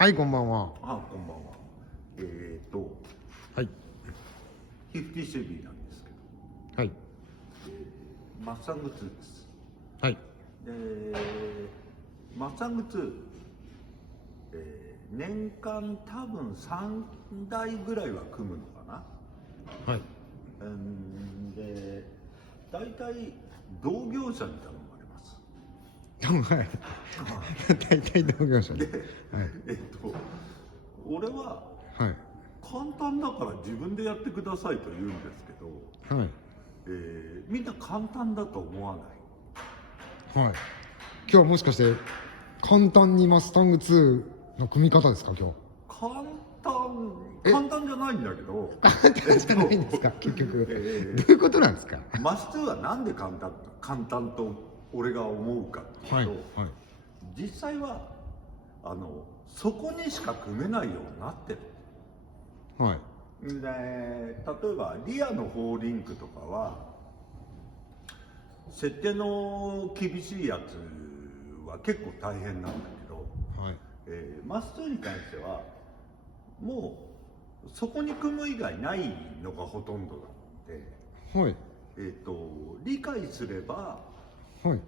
はい、こんばんは。あ、こんばんは。はい。50セビーなんですけど、はい。マッサング2です。はい。で、マッサング2、年間多分3台ぐらいは組むのかな。はい。で、大体同業者に頼まれます。はい。大体同業者で。で、はい。俺ははい。簡単だから自分でやってくださいと言うんですけど、はい。みんな簡単だと思わない。はい。今日はもしかして簡単にマスタング2の組み方ですか、今日。簡単じゃないんだけど、簡単じゃないんですか、結局。どういうことなんですか。マス2はなんで簡単と俺が思うかっていうと、はい。はい。実際はそこにしか組めないようになってる。はい。で、例えばリアの4リンクとかは設定の厳しいやつは結構大変なんだけど、はい。マス2に関してはもうそこに組む以外ないのがほとんどなので、はい。理解すれば、はい。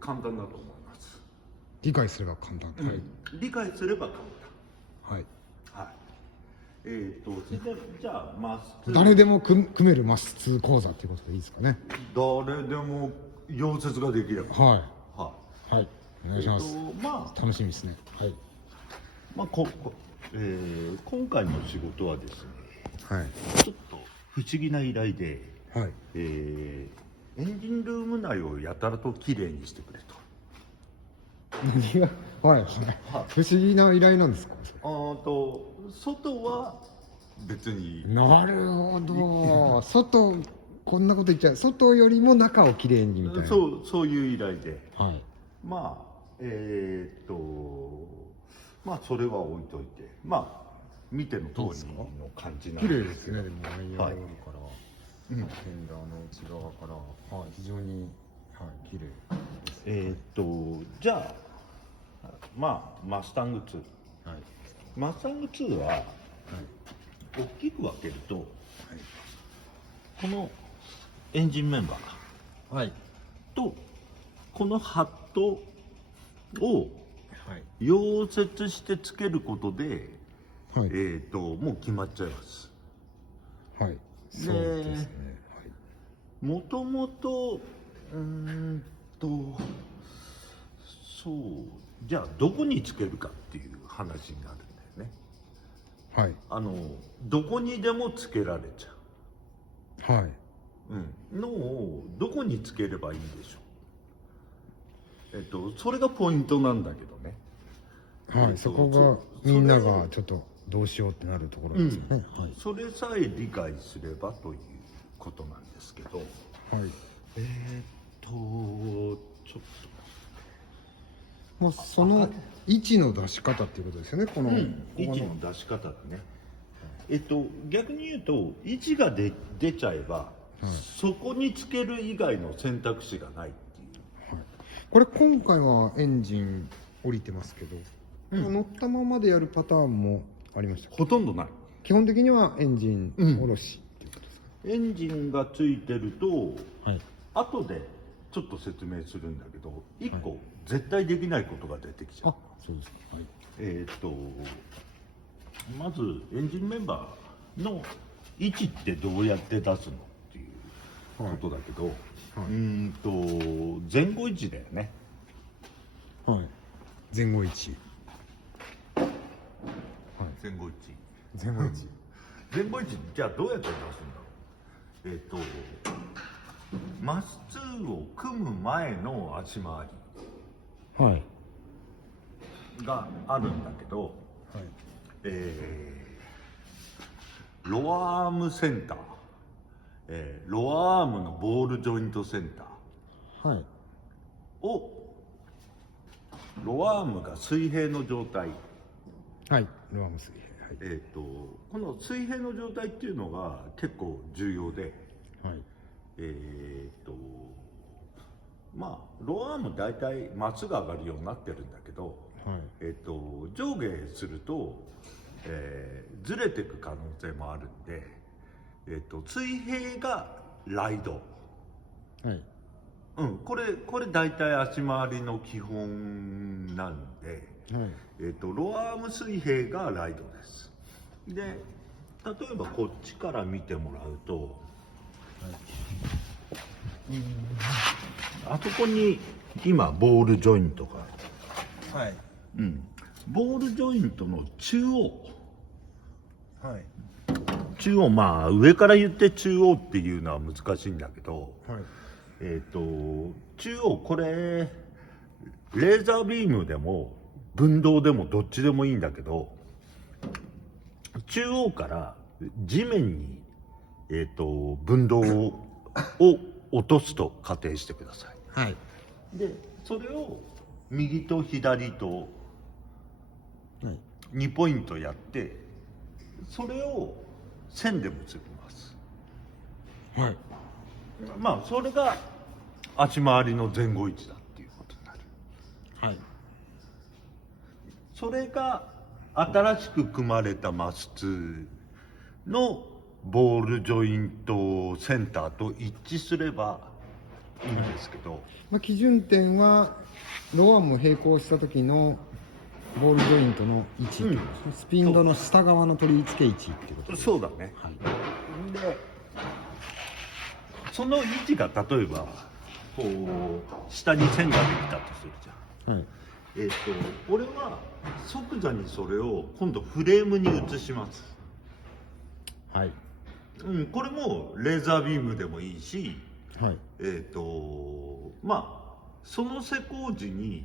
簡単だと思います。理解すれば簡単。はい。理解すれば簡はい。単。はい。それでじゃあマス2、誰でも組めるマス2講座っていうことでいいですかね。誰でも溶接ができれば。ははい。はい。お願いします。まあ楽しみですね。はい。今回の仕事はですね、はい。ちょっと不思議な依頼で、はい。エンジンルーム内をやたらときれいにしてくれと。何が、はい。不思議な依頼なんですか。外は別に、なるほど。外、こんなこと言っちゃう。外よりも中をきれいにみたいな。そういう依頼で、はい。まあまあそれは置いといて、まあ見ての通りの感じなん綺麗でけど。ですすね。でもワイヤーはいロールから、フェンダーの内側から、はい、非常に、はい、綺麗です。じゃあまあマスタング2、はい。マスタング2ははい。大きく分けると、このエンジンメンバーはい。とこのハットをはい。溶接してつけることで、はい。もう決まっちゃいます。はい。そうですね。もともとそうじゃあどこにつけるかっていう話になるんだよね。はい。どこにでもつけられちゃはい。う、のをどこにつければいいんでしょう。それがポイントなんだけどね。はい。そこがみんながちょっとどうしようってなるところですよね。はい。それさえ理解すればということなんですけど、はい。ちょっまあ、その位置の出し方っていうことですよね。この、と、こ位置この。の出し方だね。逆に言うと位置が出ちゃえば、そこにつける以外の選択肢がないっていう。はい。これ今回はエンジン降りてますけど、乗ったままでやるパターンもありました。ほとんどない。基本的にはエンジン下ろしっていうことですか。エンジンがついてると、はい。後でちょっと説明するんだけど、一個絶対できないことが出てきちゃう。あ、そうですか。はい。まずエンジンメンバーの位置ってどうやって出すのっていうことだけど、前後位置だよね。はい。前後位置。前後位置。前後位置。前後位置じゃあどうやって出すんだろう。マス2を組む前の足回はい。りがあるんだけど、はい。ロアアームセンター、ロアアームのボールジョイントセンタはい。ーを、ロアアームが水平の状態、はい。ロアーム水平。はい。この水平の状態っていうのが結構重要で、はい。まあロアアーム大体まっすぐ上がるようになってるんだけど、はい。上下すると、ずれていく可能性もあるんで、水平がライド、はいこれ大体足回りの基本なんで、はいロアーム水平がライドです。で、例えばこっちから見てもらうと、あそこに今ボールジョイントがある。はいボールジョイントの中央、はいまあ上から言って中央っていうのは難しいんだけど、はい中央これレーザービームでも分動でもどっちでもいいんだけど、中央から地面に、分動を落とすと仮定してください。はいでそれを右と左とはい2ポイントやって、それを線で結びます。はいまあそれが足回りの前後位置だっていうことになる。はいそれが新しく組まれたマス2のボールジョイントセンターと一致すればいいんですけど、まあ、基準点はロアームを並行した時のボールジョイントの位置、スピンドの下側の取り付け位置っていうことです。そうだね。はいでその位置が例えばこう下に線ができたとするじゃん。はい俺は即座にそれを今度フレームに移します。はいこれもレーザービームでもいいし、はいまあその施工時に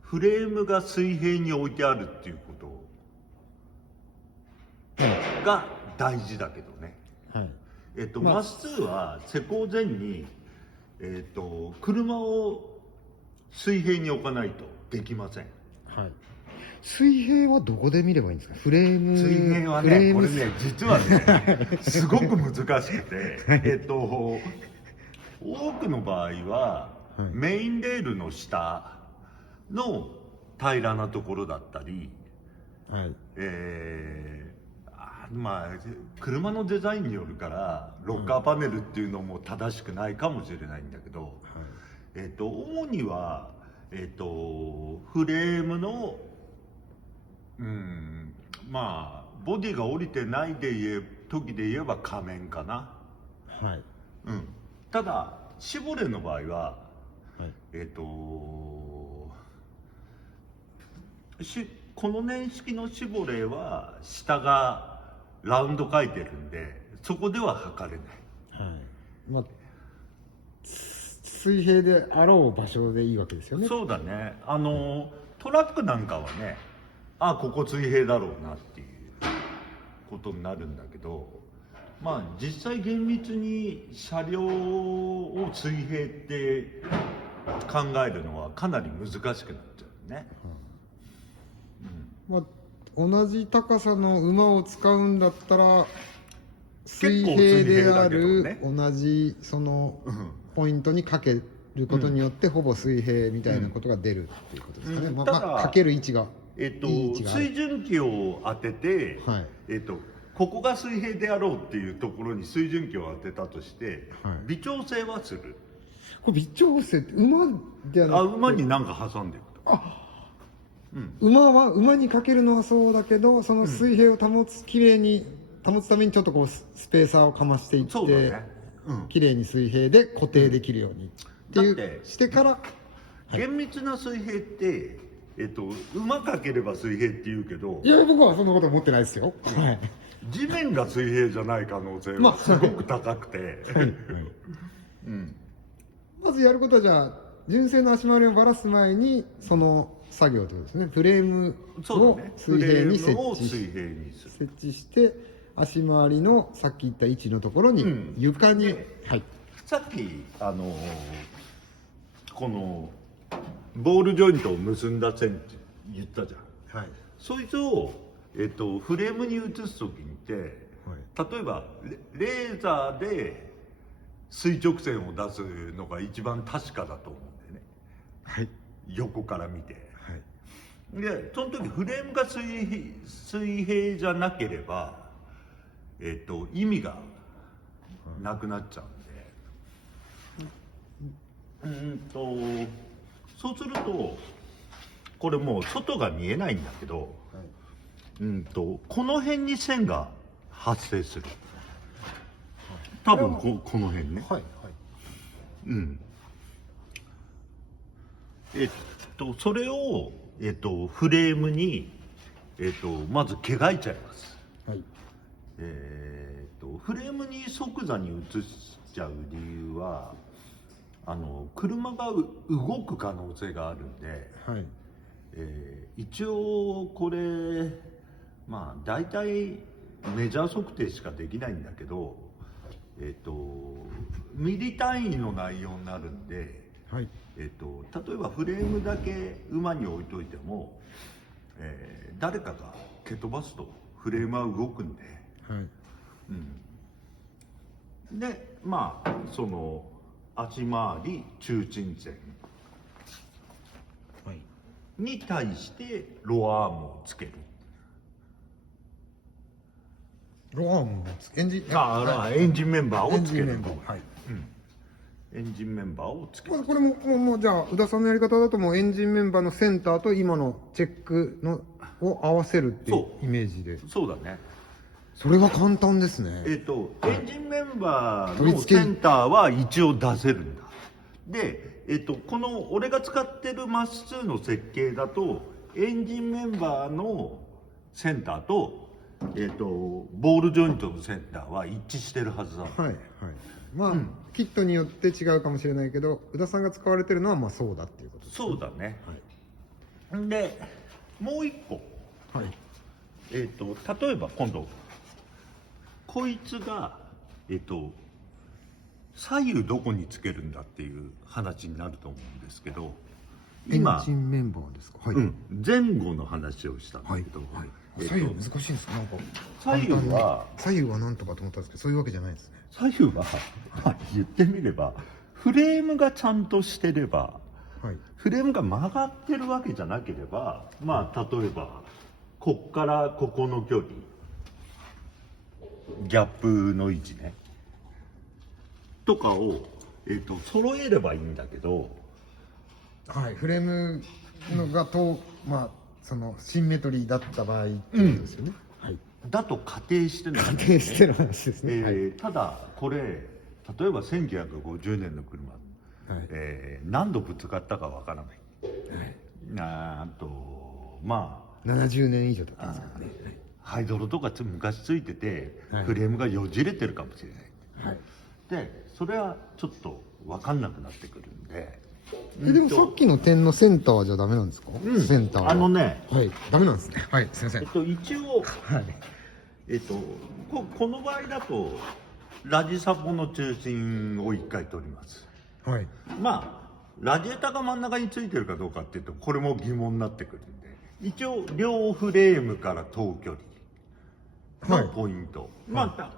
フレームが水平に置いてあるっていうことが大事だけどね。はいまっすーは施工前に、車を水平に置かないとできません。はい水平はどこで見ればいいんですか？フレーム水平はね、これね、実はね、すごく難しくて、多くの場合は、はいメインレールの下の平らなところだったり、はいまあ車のデザインによるからロッカーパネルっていうのも正しくないかもしれないんだけど、主には、フレームのまあボディが降りてない時で言えば仮面かな。はいただシボレーの場合は、はいこの年式のシボレーは下がラウンド書いてるんでそこでは測れない。はいまあ水平であろう場所でいいわけですよね。そうだね。トラックなんかはね、ここ水平だろうなっていうことになるんだけど、まあ実際厳密に車両を水平って考えるのはかなり難しくなっちゃうね。まあ、同じ高さの馬を使うんだったら水結構平で水平だけどあるね同じそのポイントにかけることによってほぼ水平みたいなことが出るっていうことですかね。まあただかける位置がいい位置がある水準器を当てて、はいここが水平であろうっていうところに水準器を当てたとして、はい微調整はする。これ微調整って馬ではなくて馬に何か挟んでいくと。馬にかけるのはそうだけどその水平をきれいに保つためにちょっとこうスペーサーをかましていって、そうだね。きれいに水平で固定できるようにっていうだってしてから、はい厳密な水平って馬かければ水平って言うけどいや僕はそんなこと思ってないですよ。はい地面が水平じゃない可能性まあはすごく高くて、まずやることはじゃあ純正の足回りをばらす前にその作業ということですね。フレームをそうだね。水平にフレームを水平にする。設置して足回りのさっき言った位置のところに床に、はいさっきこのボールジョイントを結んだ線って言ったじゃん。はいそいつを、フレームに移す時って、例えばレーザーで垂直線を出すのが一番確かだと思うんだよね。はい横から見て。はいでその時フレームが水平じゃなければ、意味がなくなっちゃうんで、そうするとこれもう外が見えないんだけど、この辺に線が発生する。多分この辺ね。はいそれを、フレームに、まず描いちゃいます。はいフレームに即座に写しちゃう理由は車が動く可能性があるんで、はい一応これまあ大体メジャー測定しかできないんだけど、ミリ単位の内容になるんで、はい例えばフレームだけ馬に置いといても、誰かが蹴飛ばすとフレームは動くんで、はいでまあその足回り中鎮線はいに対してロアームをつける。ロアームをつけエンジンエンジンメンバーをつける。エンジンメンバーはいエンジンメンバーをつける。これもじゃあ宇田さんのやり方だともうエンジンメンバーのセンターと今のチェックのを合わせるっていうそうイメージで、そうだね。それが簡単ですね。エンジンメンバー取り付けのセンターは一応出せるんだ。で、この俺が使ってるマス2の設計だとエンジンメンバーのセンターと、ボールジョイントのセンターは一致してるはずだ。はいはいまあ、キットによって違うかもしれないけど宇田さんが使われてるのはまあそうだっていうことです。そうだね。でもう一個、はい例えば今度こいつが左右どこにつけるんだっていう話になると思うんですけど、エン今ジンメンバーですか。はい、前後の話をしたんだけど、左右難しいんですか。なんか左右は左右はなんとかと思ったんですけどそういうわけじゃないですね。左右はまあ言ってみればフレームがちゃんとしてれば、はいフレームが曲がってるわけじゃなければ、まあ例えばこっからここの距離、ギャップの位置ねとかを、揃えればいいんだけど、はいフレームのがとまあそのシンメトリーだった場合っていうことですよね。はいだと仮定してるんだよね。仮定してる話ですね。はいただこれ例えば1950年の車、何度ぶつかったかわからない、あとまあ70年以上経ったんですからね。ハイドロとか昔ついてて、はいフレームがよじれてるかもしれない、はいでそれはちょっと分かんなくなってくるんで、でもさっきの点のセンターはじゃダメなんですか。センターははいダメなんですね。はいすみません。一応はいこの場合だとラジサポの中心を1回取ります。はいまあラジエーターが真ん中についてるかどうかっていうとこれも疑問になってくるんで、一応両フレームから等距離のポイント、まあ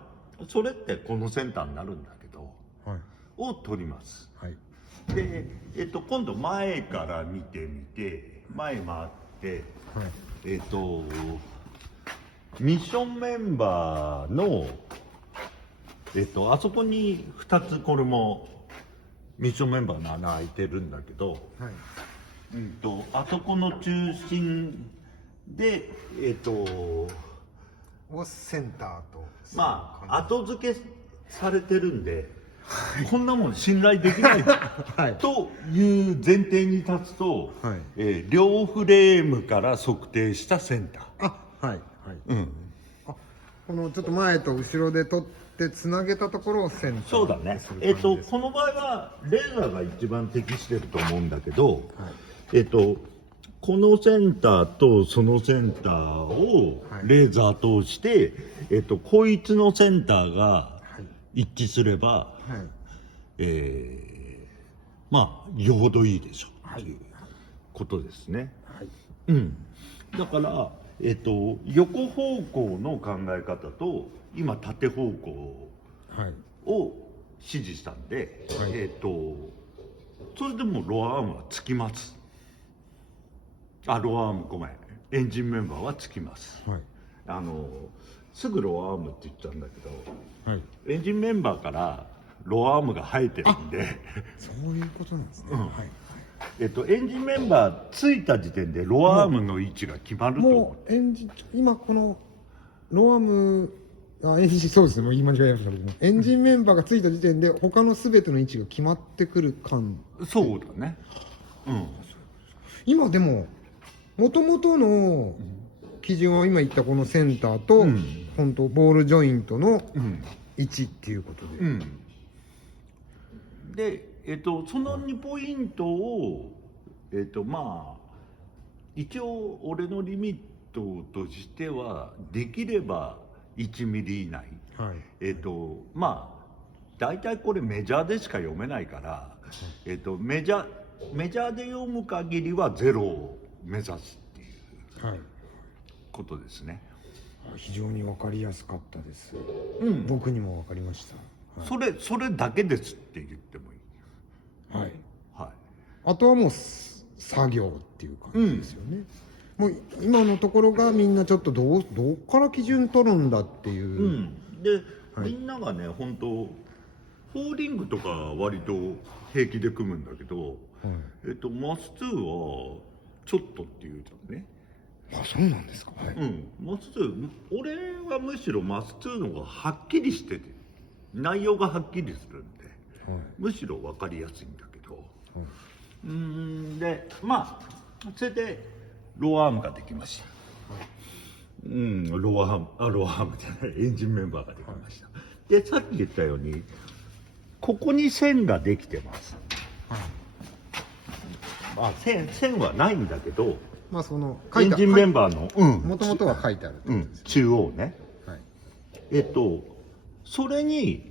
それってこのセンターになるんだけど、はいを取ります。はいで、今度前から見てみて前回って、はいミッションメンバーのあそこに2つこれもミッションメンバーの穴開いてるんだけど、はいあそこの中心でをセンターとまあ後付けされてるんで、こんなもん信頼できない、という前提に立つと、両フレームから測定したセンター。はいはいあこのちょっと前と後ろで取ってつなげたところをセンターそうだね。この場合はレーザーが一番適してると思うんだけど、このセンターとそのセンターをレーザー通して、こいつのセンターが一致すれば、まあよほどいいでしょうということですね。だから横方向の考え方と今縦方向を指示したんで、それでもロアアームはつきます。あ、ローアームごめん、エンジンメンバーはつきます。はいすぐローアームって言っちゃうんだけど、はいエンジンメンバーからローアームが生えてるんでそういうことなんですね、うんはいエンジンメンバーついた時点でローアームの位置が決まると思もうエンジン今このローアームエンジンそうですねもう言い間違えましたけどエンジンメンバーがついた時点で他の全ての位置が決まってくる感う。そうだね。今でももともとの基準は今言ったこのセンターと、本当ボールジョイントの位置っていうことで、で、その2ポイントを、まあ一応俺のリミットとしてはできれば1ミリ以内。はいまあ大体これメジャーでしか読めないから、メジャーで読む限りは0を目指すっていうはいことですね。非常に分かりやすかったです、僕にも分かりました、それだけですって言ってもいい。はいはあとはもう作業っていう感じですよね、もう今のところがみんなちょっとどっから基準取るんだっていう、い。で、はいみんながね本当フォーリングとかは割と平気で組むんだけど、マス2はちょっとっていうじゃんね。あそうなんですか、はいマス2俺はむしろマス2の方がはっきりしてて内容がはっきりするんで、むしろ分かりやすいんだけど、でまあそれでローアームができました、ローアームじゃないエンジンメンバーができました、でさっき言ったようにここに線ができてます、まあ線はないんだけどまあそのエンジンメンバーのもともとは書いてあるってことです、中央ね、はいそれに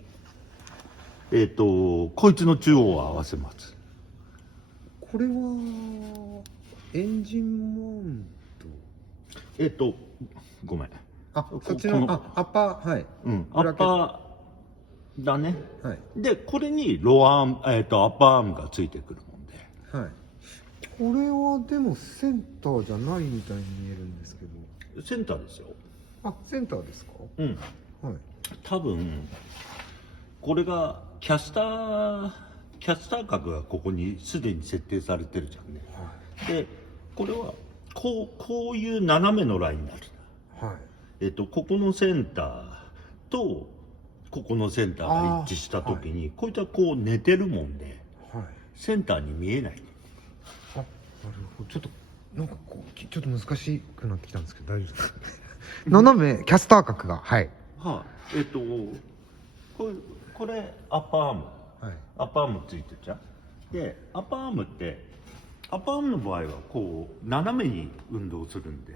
こいつの中央を合わせます。これはエンジンモードごめん。そっちのアッパーはいアッパーだね。はいで、これにローアーム、アッパーアームがついてくるもんで。はいこれはでもセンターじゃないみたいに見えるんですけどセンターですよ。センターですかうん。はい多分、これがキャスター角がここにすでに設定されてるじゃんね。で、これはこういう斜めのラインになる。はいここのセンターとここのセンターが一致した時に、こいつはこう寝てるもんではいセンターに見えない。なるほどちょっとなんかこうちょっと難しくなってきたんですけど大丈夫ですか斜めキャスター角がはいこれアッパーアーム、はいアッパーアームついてるじゃん。でアッパーアームってアッパーアームの場合はこう斜めに運動するんで、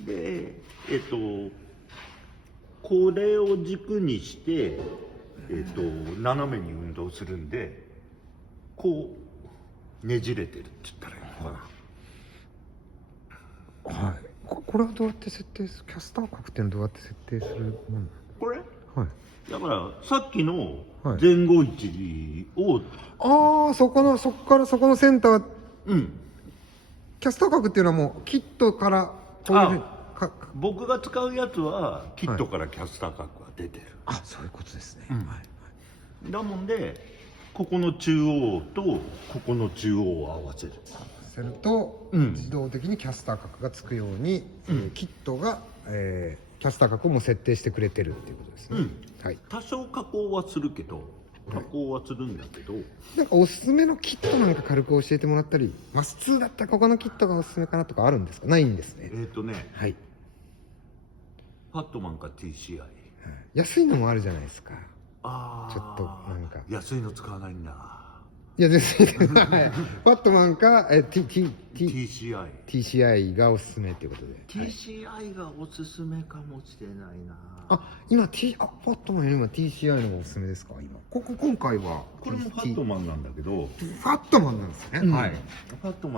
でこれを軸にして斜めに運動するんでこうねじれてるって言ったらいいのかな。はいこれはどうやって設定するキャスター角っていうのはどうやって設定するものこれはいだからさっきの前後位置を、そこのセンターうんキャスター角っていうのはもうキットからこういうふうに僕が使うやつはキットからキャスター角が出てる、そういうことですね、だもんでここの中央とここの中央を合わせる。すると、自動的にキャスター角がつくように、キットが、キャスター角をもう設定してくれてるっていうことですね、多少加工はするけど加工はするんだけど、なんかおすすめのキットなんか軽く教えてもらったりマス2だったらここのキットがおすすめかなとかあるんですかないんですねはいファットマンか TCI、安いのもあるじゃないですかああちょっとなんか安いの使わないんだ。いや全然はいファットマンかTCI TCI がおすすめっていうことで TCI がおすすめかもしれないな。今ファットマンよりも TCI の方がおすすめですか今今回はこれもファットマンなんだけど、ファットマンなんですね、はいファット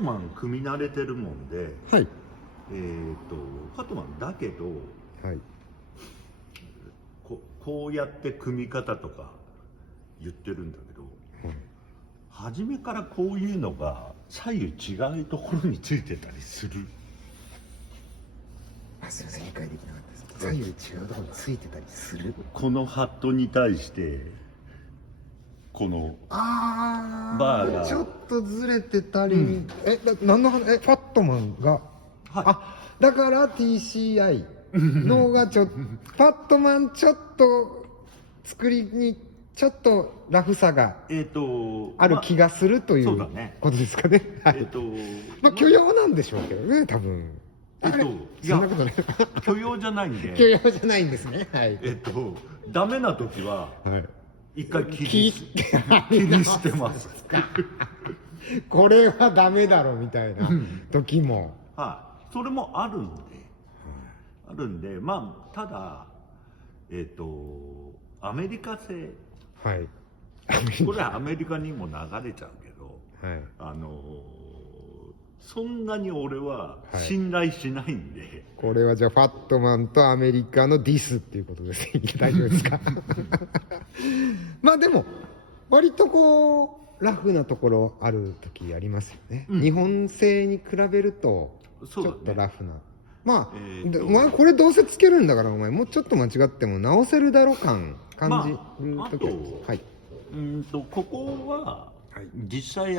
マン組み慣れてるもんで、はいファットマンだけどはいこうやって組み方とか言ってるんだけど、初めからこういうのが左右違うところについてたりする。あ、すいません、理解できなかったです。左右違うところについてたりする。このハットに対してこのああ、バーがちょっとずれてたり、何の話、ファットマンが、あ、だから TCI のがちょっと、ファットマンちょっと作りにちょっとラフさがある気がするといそううだねことですかね。はい。まあ許容なんでしょうけどね、多分。あれいそんなことない。許容じゃないんで許容じゃないんですね。はい。ダメな時ははい一回切切り捨てますこれはダメだろみたいな時も。はい、それもあるんで、まあただアメリカ製、はい。これはアメリカにも流れちゃうけど、はい。そんなに俺は信頼しないんで、これはじゃあファットマンとアメリカのディスっていうことですね。大丈夫ですか？まあでも割とこうラフなところある時ありますよね。日本製に比べるとちょっとラフな。まあ、お前これどうせつけるんだからお前もうちょっと間違っても直せるだろ感じる時あります。はい。ここは実際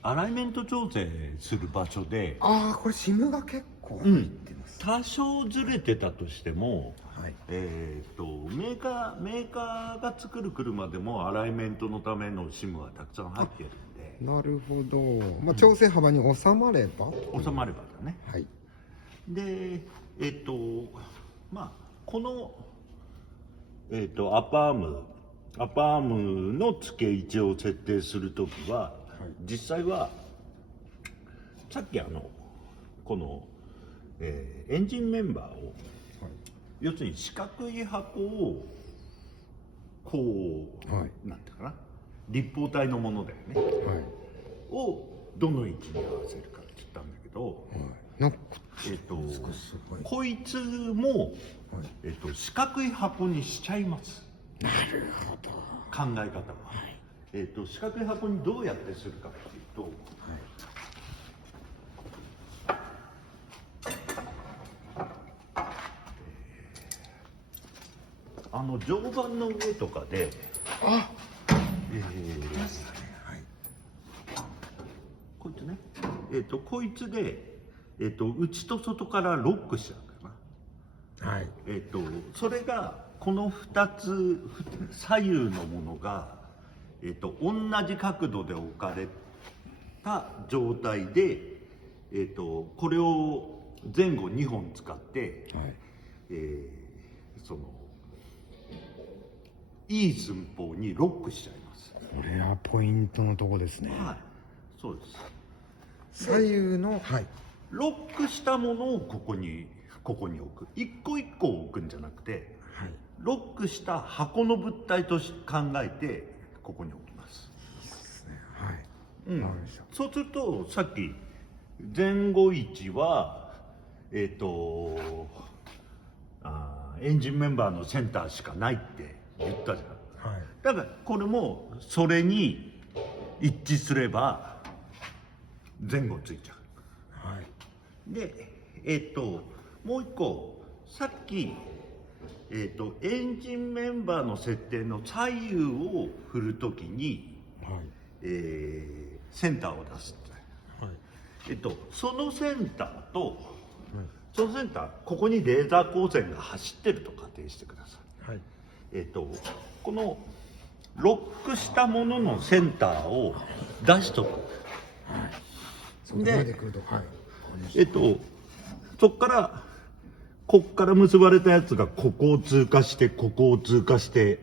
アライメント調整する場所で、ああこれシムが結構入ってます。多少ずれてたとしても、はい。メーカーが作る車でもアライメントのためのシムはたくさん入ってるんで、なるほど。まあ調整幅に収まれば。収まればだね。はい。でまあこのアパームの付け位置を設定するときは、実際はさっきこの、エンジンメンバーを、要するに四角い箱をこう、なんていうかな、立方体のものだよね、をどの位置に合わせるかって言ったんだけど、なんかこいつも、四角い箱にしちゃいます。なるほど。考え方は、四角い箱にどうやってするかっていうと、常磐の上とかで、こいつね、こいつで、内と外からロックしちゃうんだよな。はい。それがこの2つ左右のものが、同じ角度で置かれた状態で、これを前後2本使って、いい寸法にロックしちゃいます。これはポイントのとこですね。はい、そうです。左右の、はい。ロックしたものをここに置く。一個一個置くんじゃなくて、ロックした箱の物体と考えてここに置きます。いいですね。はい。そうするとさっき前後位置はエンジンメンバーのセンターしかないって言ったじゃん。だからこれもそれに一致すれば前後ついちゃう。でもう一個さっきエンジンメンバーの設定の左右を振るときに、センターを出すって、そのセンターと、そのセンターここにレーザー光線が走ってると仮定してください。このロックしたもののセンターを出しとく。でそこからこっから結ばれたやつがここを通過してここを通過して、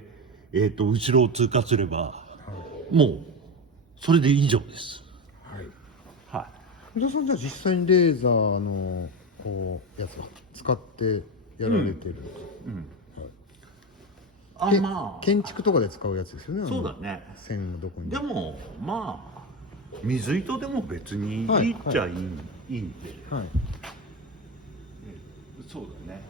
後ろを通過すれば、もうそれで以上です。伊藤さんじゃあ実際にレーザーのこうやつは使ってやられてる。建築とかで使うやつですよね。そうだね。線のどこに。でもまあ水糸でも別にいいっちゃいいんで。そうだね。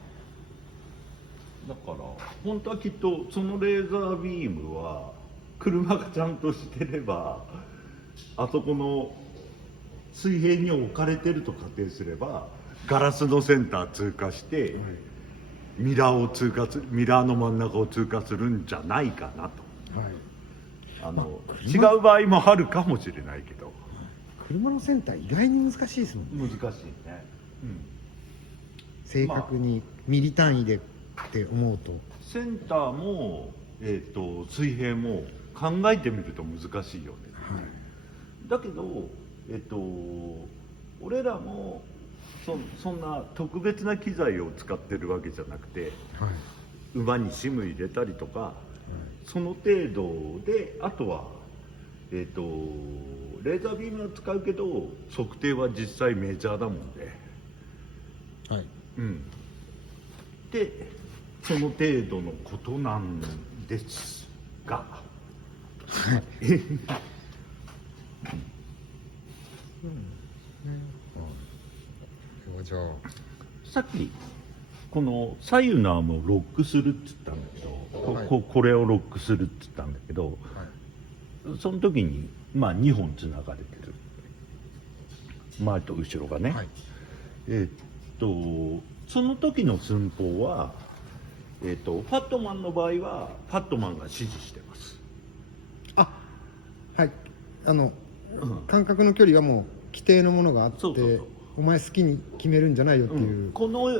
だから本当はきっとそのレーザービームは車がちゃんとしてればあそこの水平に置かれてると仮定すればガラスのセンター通過してミラーの真ん中を通過するんじゃないかなと。違う場合もあるかもしれないけど車のセンター意外に難しいですもんね。難しいね、正確にミリ単位でって思うと、センターも、水平も考えてみると難しいよね、だけど、俺らもそんな特別な機材を使ってるわけじゃなくて、馬にシム入れたりとか、その程度で、あとは、レーザービームは使うけど測定は実際メジャーだもんで、でその程度のことなんですが、じゃあさっきこの左右のアームをロックするっつったんだけど、これをロックするっつったんだけど、その時に2本つながれてる、前と後ろがね、その時の寸法は、ファットマンの場合はファットマンが指示してます。間隔の距離はもう規定のものがあって、そうお前好きに決めるんじゃないよっていう、この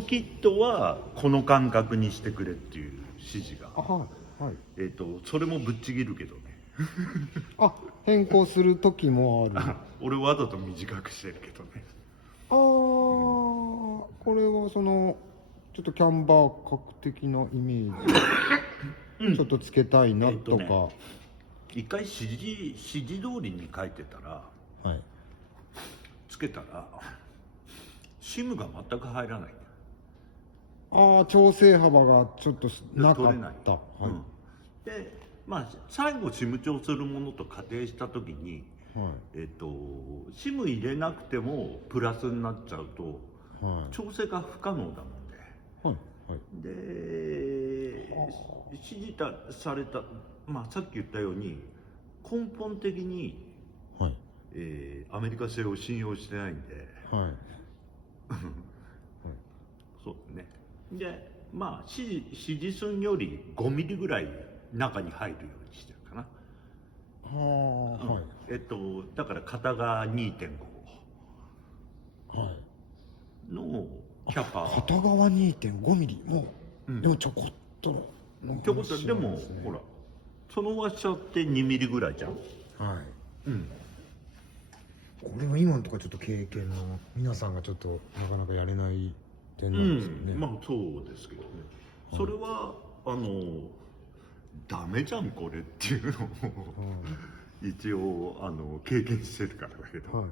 キットはこの間隔にしてくれっていう指示が、それもぶっちぎるけどね。変更する時もある。俺わざと短くしてるけどね。これはそのちょっとキャンバー角的なイメージちょっとつけたいなとか、一回指示通りに書いてたら、つけたらシムが全く入らない。調整幅がちょっとなかった。で最後シム調するものと仮定した時に、シム入れなくてもプラスになっちゃうと、調整が不可能だもんで、で指示された、さっき言ったように根本的に、アメリカ製を信用してないんで、そうね。で指示寸より5ミリぐらい中に入るようにしてるかな。だから片側 2.5 のキャパ、片側 2.5 ミリもでもちょこっとのでもほらそのワッシャーって2ミリぐらいじゃん。これは今のところちょっと経験の皆さんがちょっとなかなかやれない点なんですよね。そうですけどね。それはダメじゃんこれっていうのを一応経験してるからだけど、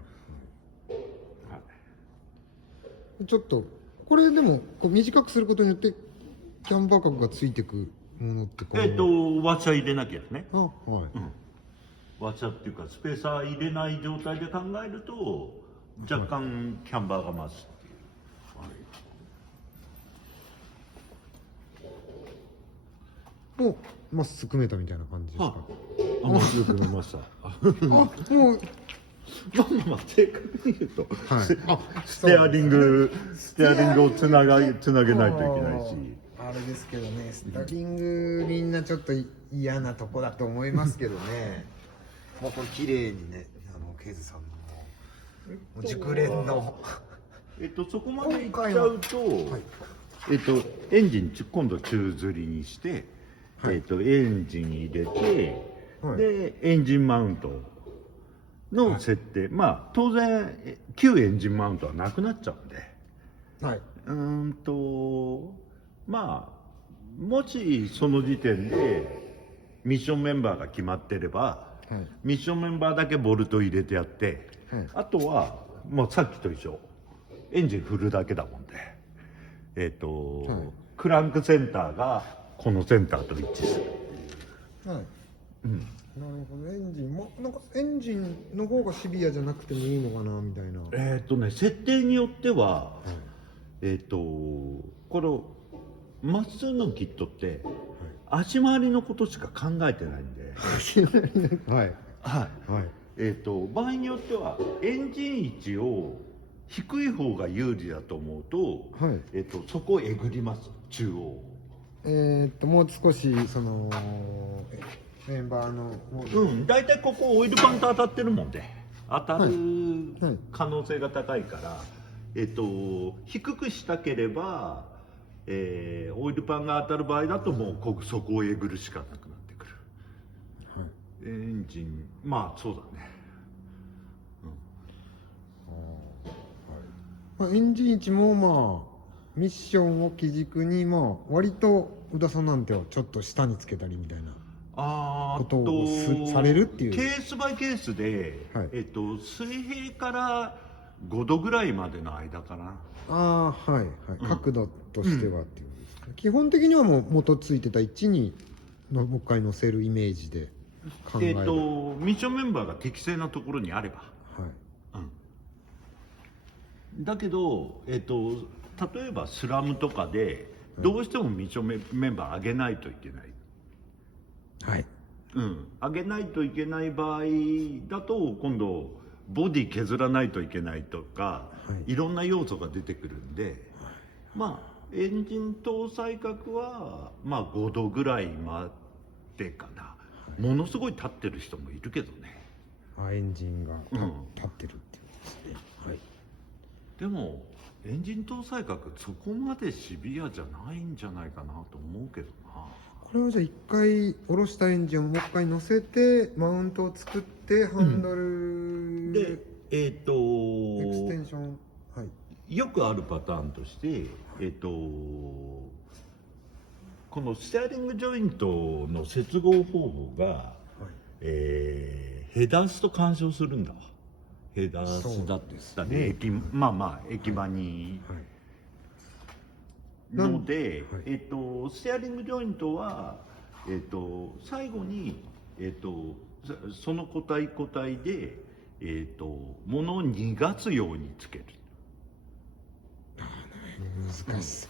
ちょっとこれでもこう短くすることによってキャンバー角がついてくものってワッシャー入れなきゃね。ワッシャーっていうかスペーサー入れない状態で考えると若干キャンバーが増すっていう、もうまっすぐ組めたみたいな感じですか。よく思いました。もう正確に言うと、ステアリングをつなげないといけないし、あれですけどね、ステアリングみんなちょっと嫌なとこだと思いますけどね。もうこれ綺麗にね、ケイズさんの熟練のそこまでいっちゃうと、エンジン今度宙吊りにして、エンジン入れて、でエンジンマウントの設定、当然旧エンジンマウントはなくなっちゃうんで、もしその時点でミッションメンバーが決まってれば、ミッションメンバーだけボルト入れてやって、あとはもうさっきと一緒、エンジン振るだけだもんで、クランクセンターがこのセンターと一致する。なるほど。エンジンもなんかエンジンの方がシビアじゃなくてもいいのかなみたいな。設定によっては、このまっすぐのキットって、足回りのことしか考えてないんで、はいはいはい場合によってはエンジン位置を低い方が有利だと思うと、はいそこをえぐります中央。もう少しそのメンバーの大体ここオイルパンと当たってるもんで当たるはい可能性が高いから、低くしたければ、オイルパンが当たる場合だともうそこをえぐるしかなくなってくる。エンジンまあそうだね、まあ、エンジン位置もまあミッションを基軸にまあ割と宇田さんなんてはちょっと下につけたりみたいなことをされるっていうケースバイケースで、はい水平から5度ぐらいまでの間かな。ああはいはい、角度としてはっていうことですか、基本的にはもう元ついてた位置にもう一回乗せるイメージで考える、ミッションメンバーが適正なところにあれば、はいだけど、例えばスラムとかでどうしてもミッションメンバー上げないといけない、はい上げないといけない場合だと今度ボディ削らないといけないとか、いろんな要素が出てくるんで、まあエンジン搭載角はまあ5度ぐらいまでかな、ものすごい立ってる人もいるけどね。エンジンが立ってるっていうことですね、はいでもエンジン搭載角そこまでシビアじゃないんじゃないかなと思うけどな。これはじゃあ一回下ろしたエンジンをもう一回乗せてマウントを作ってハンドル、でエクステンション、はい、よくあるパターンとしてこのステアリングジョイントの接合方法が、ヘダースと干渉するんだわ。ヘダースだったり、駅場に、ので、ステアリングジョイントは、最後に、その個体個体で、物を逃がすようにつける。難しい、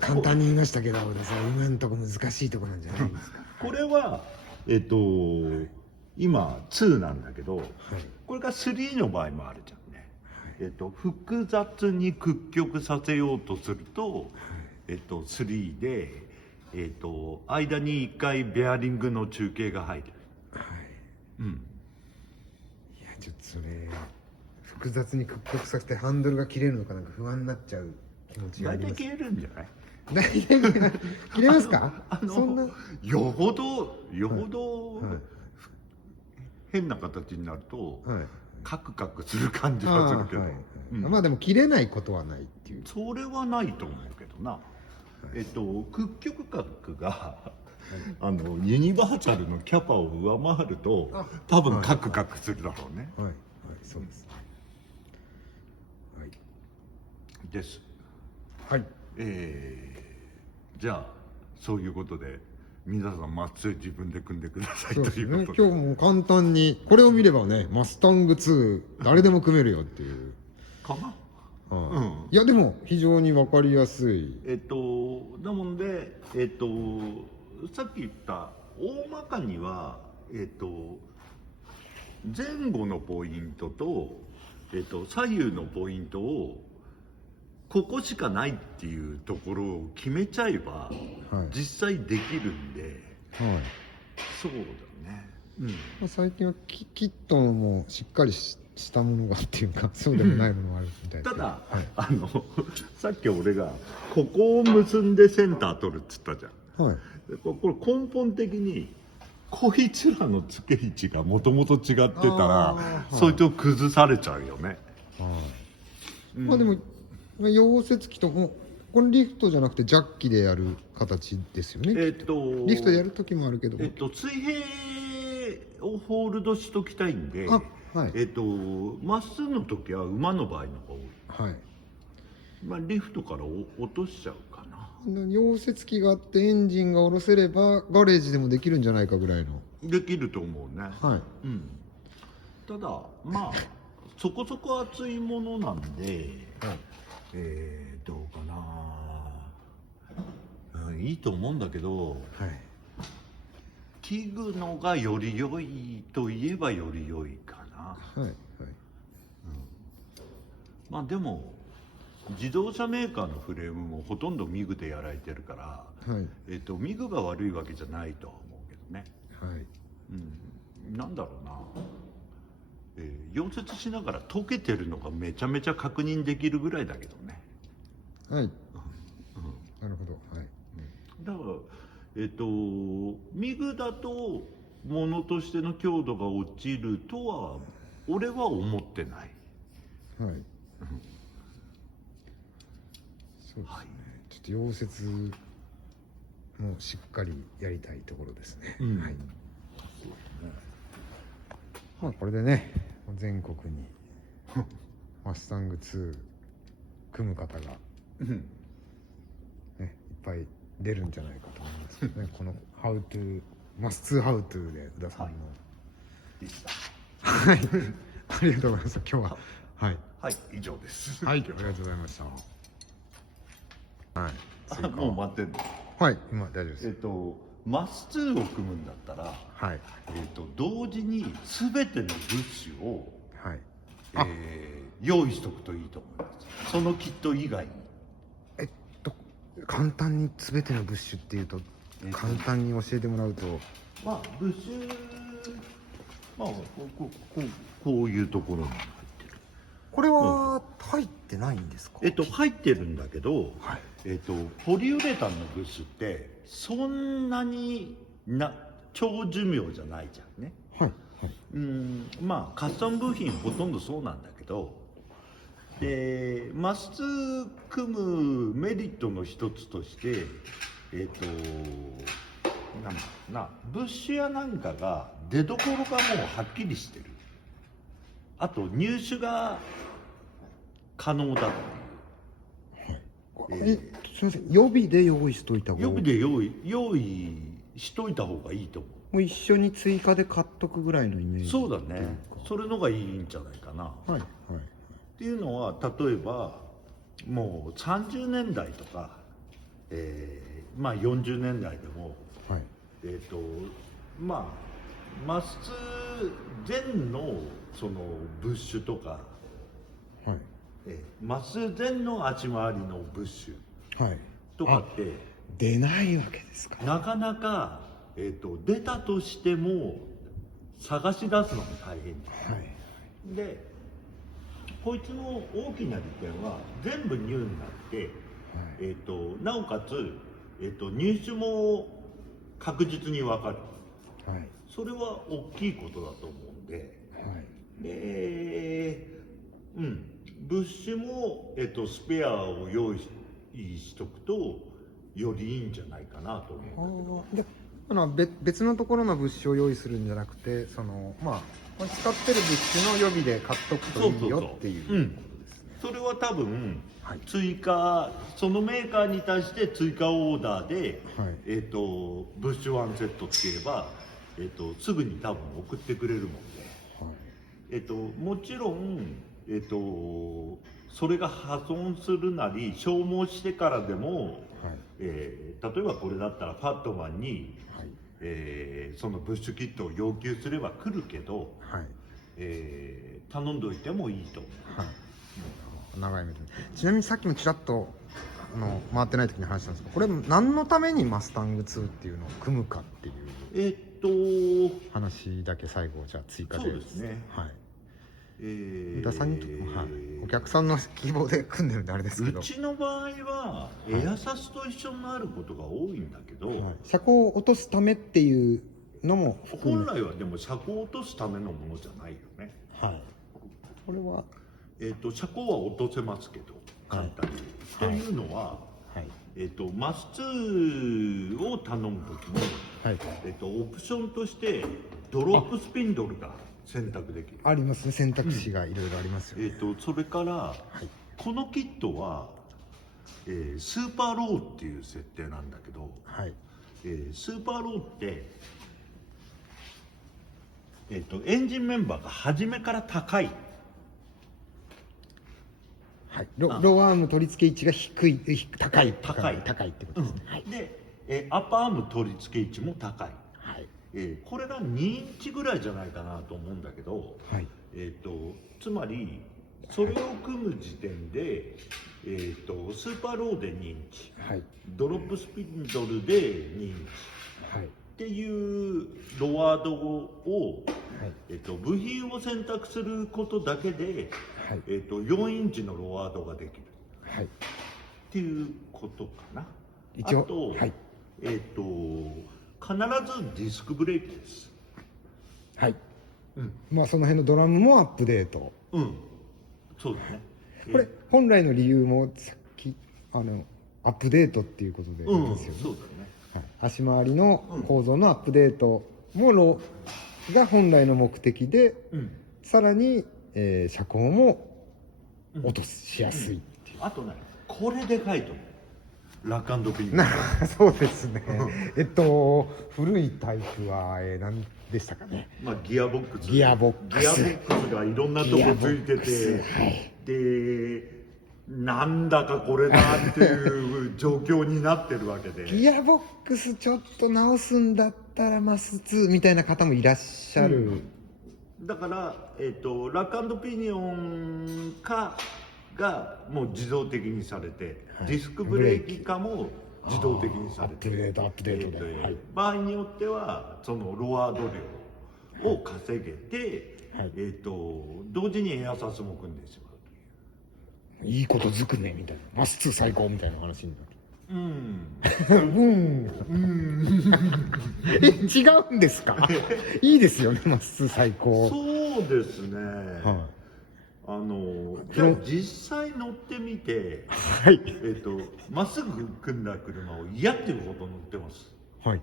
簡単に言いましたけど今のとこ難しいとこなんじゃないですかこれは今2なんだけど、これが3の場合もあるじゃんね、複雑に屈曲させようとすると、3で、間に1回ベアリングの中継が入る。いやちょっとそれ複雑に屈曲させてハンドルが切れるのかなんか不安になっちゃう気持ちがあります。大体切れるんじゃない？大体切れますか？そんなよほど変な形になると、カクカクする感じがするけど、まあでも切れないことはないっていう。それはないと思うけどな。屈曲角がユニバーサルのキャパを上回ると多分カクカクするだろうね。はいそうです。です。はい。じゃあそういうことで皆さんマッチ自分で組んでくださいそうですね。ということで。今日も簡単にこれを見ればね、マスタング2誰でも組めるよっていう。かな。いやでも非常にわかりやすい。なのでさっき言った大まかには前後のポイントと左右のポイントをここしかないっていうところを決めちゃえば、実際できるんで、そうだね。最近はキットもしっかりしたものがっていうかそうでもないものがあるみたいです。ただ、さっき俺がここを結んでセンター取るっつったじゃん。これ根本的にこいつらの付け位置がもともと違ってたら、そいつを崩されちゃうよね。まあでも溶接機ともこれリフトじゃなくてジャッキでやる形ですよね。リフトでやる時もあるけど、水平をホールドしときたいんで、まっすぐの時は馬の場合の方が多い。リフトから落としちゃうかな。溶接機があってエンジンが下ろせればガレージでもできるんじゃないかぐらいの。できると思うね。ただまあそこそこ厚いものなんで、どうかな、いいと思うんだけど、器具のがより良いといえばより良いかな。はいまあでも自動車メーカーのフレームもほとんどミグでやられてるから、はいミグが悪いわけじゃないとは思うけどね。はいなんだろうな、溶接しながら溶けてるのがめちゃめちゃ確認できるぐらいだけどね。はいなるほどはいだからミグだと物としての強度が落ちるとは俺は思ってない。はいそうですね、ちょっと溶接もしっかりやりたいところですね、はいまあこれでね全国にマスタング2組む方が、ね、いっぱい出るんじゃないかと思いますけどねこの「How to マス2 How to」で宇田さんのでした。はいありがとうございます今日ははいはい、以上です。はいありがとうございましたはいあもう待ってんの。はい今大丈夫ですマス2を組むんだったら、はい同時に全ての物資を、はいあ用意しとくといいと思います。そのキット以外に。簡単に全ての物資っていうと簡単に教えてもらうとまあ物資、まあこういうところに入ってる。これは入ってないんですか入ってるんだけど、はいポリウレタンの物質ってそんなに長寿命じゃないじゃんね。はいまあカスタム部品ほとんどそうなんだけど、でマス組むメリットの一つとしてなんだろうな、ブッシュやなんかが出どころがもうはっきりしてる。あと入手が可能だっていう。すみません予備で用意しといた方が予備で用意しといた方がいいと思もう一緒に追加で買っとくぐらいのイメーう。ジそうだね。それのがいいんじゃないかな。はいはいっていうのは例えばもう30年代とか、まあ40年代でもはいまあマス前のそのブッシュとか、はいマス前の足回りのブッシュはいとかって出ないわけですかなかなか、出たとしても探し出すのが大変はいで、こいつの大きな利点は全部ニューになって、なおかつ、入手も確実に分かる。はいそれは大きいことだと思うんで、はいで、物資も、スペアを用意しとくとよりいいんじゃないかなと思うんだけど。で別のところの物資を用意するんじゃなくてそのまあ使ってる物資の予備で買っとくといいよっていうことですねそれは多分、はい追加そのメーカーに対して追加オーダーで、はいブッシュ1セットって言えば、すぐに多分送ってくれるもんで、もちろん、それが破損するなり消耗してからでも、例えばこれだったらファットマンに、そのブッシュキットを要求すれば来るけど、頼んどいてもいいと思う。長い目でちなみにさっきもちらっと回ってない時に話したんですけどこれ何のためにマスタング2っていうのを組むかっていう話だけ最後じゃあ追加でそうですね。はい宇田さんにお客さんの希望で組んでるんであれですけどうちの場合はエアサスと一緒になることが多いんだけど、車高を落とすためっていうのも本来はでも車高を落とすためのものじゃないよね。これは車高は落とせますけど簡単に。というのは、マス2を頼む時も、オプションとしてドロップスピンドルが選択できる。ありますね選択肢がいろいろありますよねそれから、このキットは、スーパーローっていう設定なんだけど、スーパーローって、エンジンメンバーが初めから高い。ローアーム取り付け位置が高いってことですねで、アッパーアーム取り付け位置も高い。これが2インチぐらいじゃないかなと思うんだけど、はいつまりそれを組む時点で、スーパーローで2インチ、はいドロップスピンドルで2インチはいっていうロワードを、はい部品を選択することだけで、はい4インチのロワードができるはいっていうことかな。一応あと、はい必ずディスクブレーキです。はいうん、まあその辺のドラムもアップデート。うん、そうだね。これ本来の理由もさっきアップデートっていうことでいいうん、ですよね、そうだね。はい、足回りの構造のアップデートもが本来の目的で、うん、さらに、車高も落としやすいっていう、あとね、これでかいと思う。ラックピン。そうですね古いタイプは、何でしたかね。まあギアボックス。ギアボックスギアボックスがいろんなとこついてて、はいで、なんだかこれだっていう状況になってるわけで。ギアボックスちょっと直すんだったらマス2みたいな方もいらっしゃる、だから、ラックピニオン化がもう自動的にされて、はいディスクブレーキ化も自動的にされて、アップデートで、はい場合によってはそのロワード量を稼げて、はい同時にエアサスも組んでしまうという。いいことずくねみたいな、マス2最高みたいな話になる。うん違うんですか。いいですよね、マス2最高。そうですね、はじゃあ実際乗ってみて、はいまっすぐ組んだ車を嫌っていうほど乗ってます。はい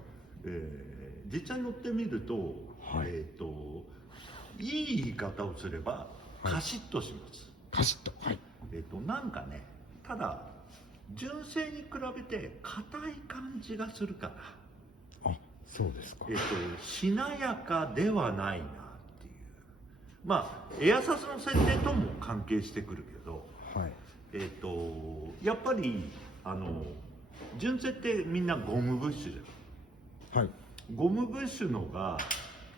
実際乗ってみると、はいいい言い方をすればカシッとします。カシッと、はいなんかね、ただ純正に比べて硬い感じがするかな。あ、そうですか。しなやかではないなっていう。まあエアサスの設定とも関係してくるけど、はいやっぱり純正ってみんなゴムブッシュじゃん。はいゴムブッシュのが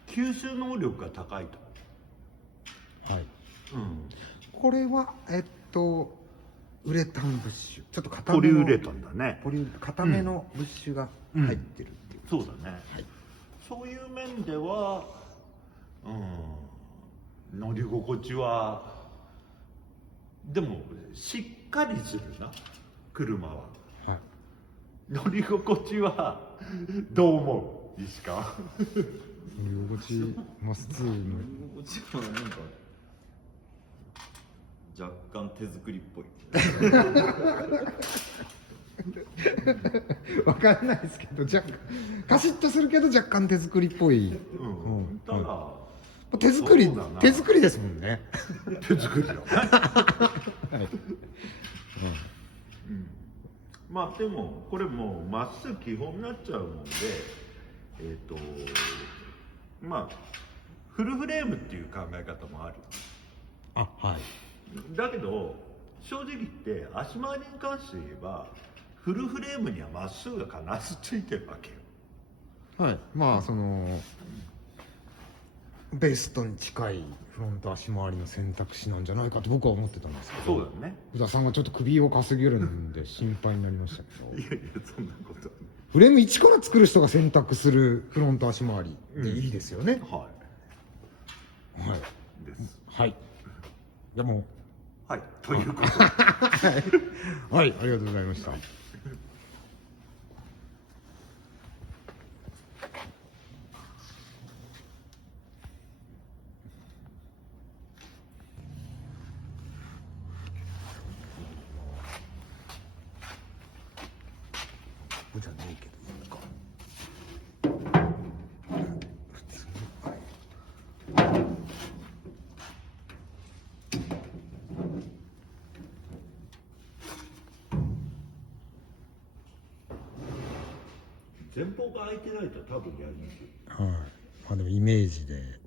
吸収能力が高いと。はい。うん。これはウレタンブッシュ、ちょっと硬ポめのリウレタンだね。硬めのブッシュが入ってるっていう、そうだね。はいそういう面では、乗り心地はでもしっかりするな、車は。はい乗り心地はどう思う、石川？乗り心地マス2のうちはなんか若干手作りっぽい。わかんないですけど、若干カシッとするけど若干手作りっぽい、うん。ただ、手作りそうだな手作りですもんね。手作りだね。はいまあでもこれもうまっすぐ基本になっちゃうもんで、まあフルフレームっていう考え方もある。あ、はいだけど正直言って足回りに関して言えばフルフレームにはまっすぐが必ずついてるわけよ。はい。まあそのベストに近いフロント足回りの選択肢なんじゃないかと僕は思ってたんですけど、そうだね。宇田さんがちょっと首をかすげるんで心配になりましたけどいやいやそんなことはフレーム一から作る人が選択するフロント足回りでいいですよね。ははいいです。はい。でもはい、ということではい、ありがとうございました。じゃねえけどいいか。普通に、はい。前方が空いてないと多分やりにくい。はい。まあでもイメージで